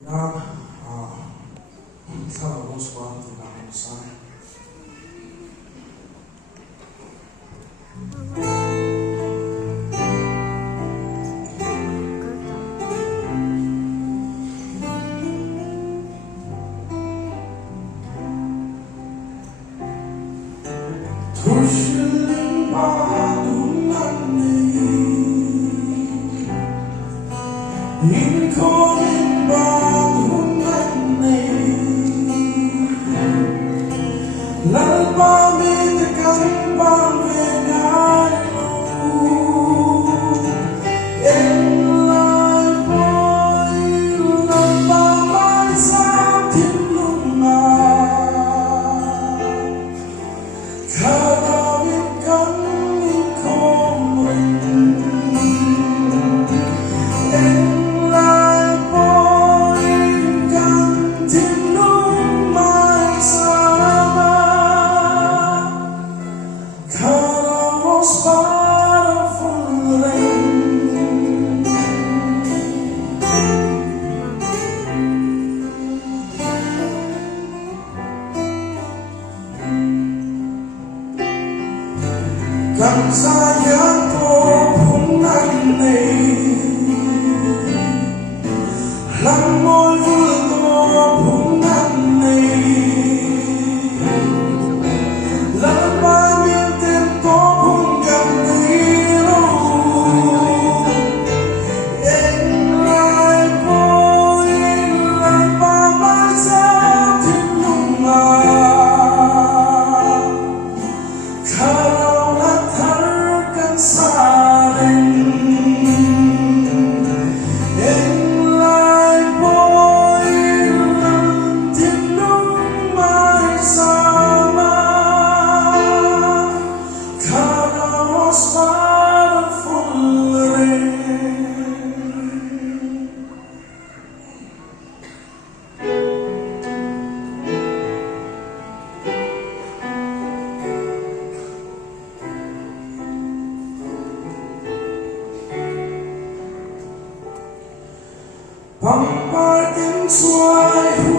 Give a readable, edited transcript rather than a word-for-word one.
Nam, salvamos quanto Nam, sai. Turşulim bağımdan İnkomin bağımdan Lalbami tekan bang venyayo Elay boy lalbamay sa tinlunga Karawin kang inkomrin Elay boy kang tinlumay sama Karawos para fulling Kang sayang ko punan Lang mo'y vulto punan Lalabangin tempo kung ganiro Elay boy lalabamay sa tinunga Karaw at harkan sa rin Elay boy lang tinumay sama Karawas para fulling Pamparting suai